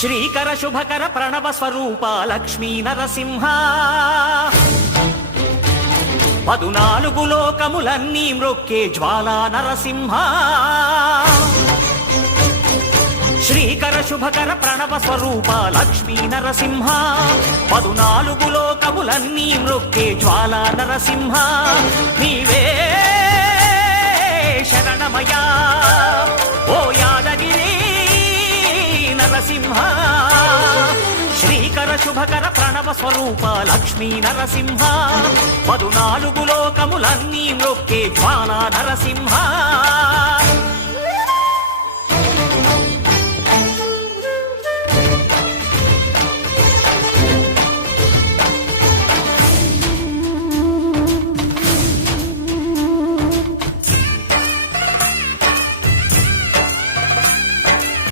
శ్రీకర శుభకర ప్రణవ స్వరూప లక్ష్మీ నరసింహ 14 లోకములన్నీ మ్రొక్కే జ్వాలా నరసింహ శ్రీకర శుభకర ప్రణవ స్వరూప లక్ష్మీ నరసింహ 14 లోకములన్నీ మ్రొక్కే జ్వాలా నరసింహ నీవే శరణమయా ఓ యాదగిరి నరసింహ శ్రీకర శుభకర ప్రణవ స్వరూప లక్ష్మీ నరసింహ 14 లోకములన్నీ మ్రొక్కే జ్వాలా నరసింహ